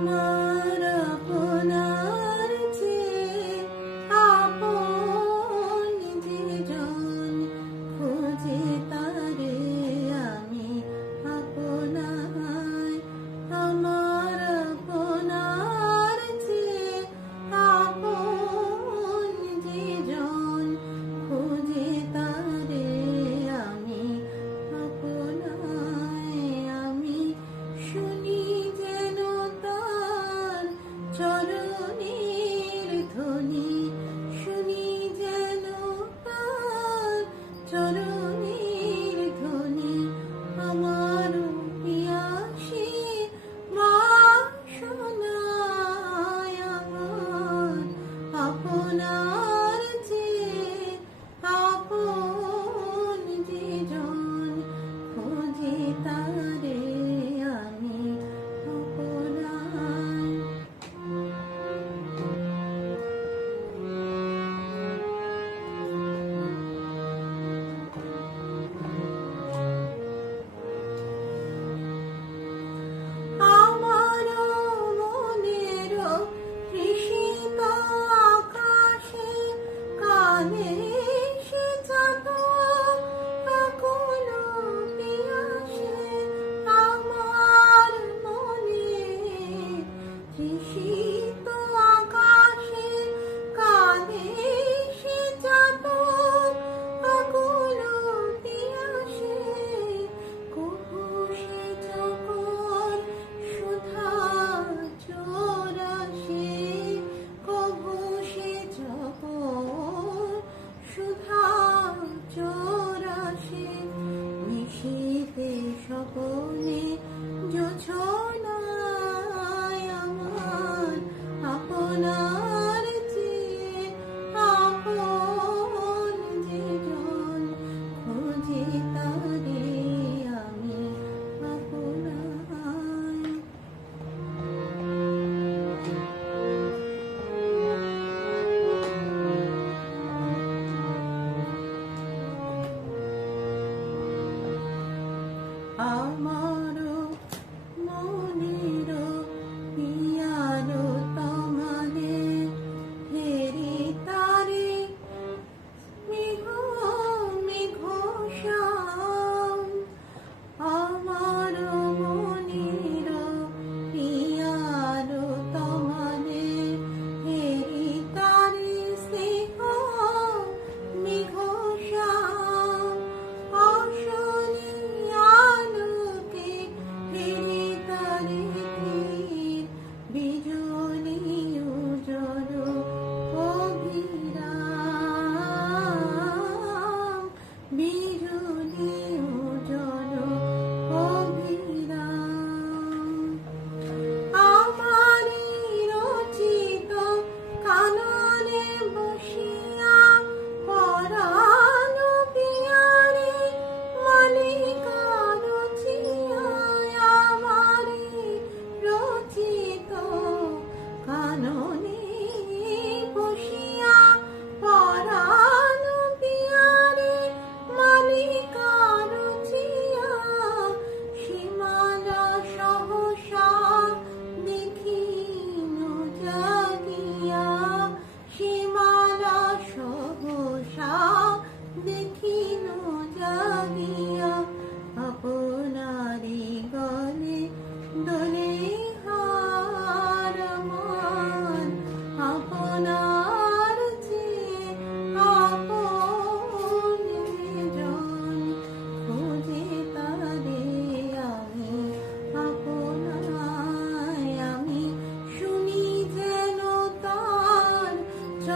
mama. চলো শীতে স্বপনে যছন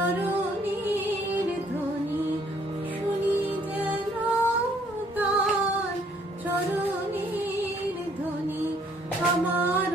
চরণের ধ্বনি শুনি যেন তার চরণের ধ্বনি আমার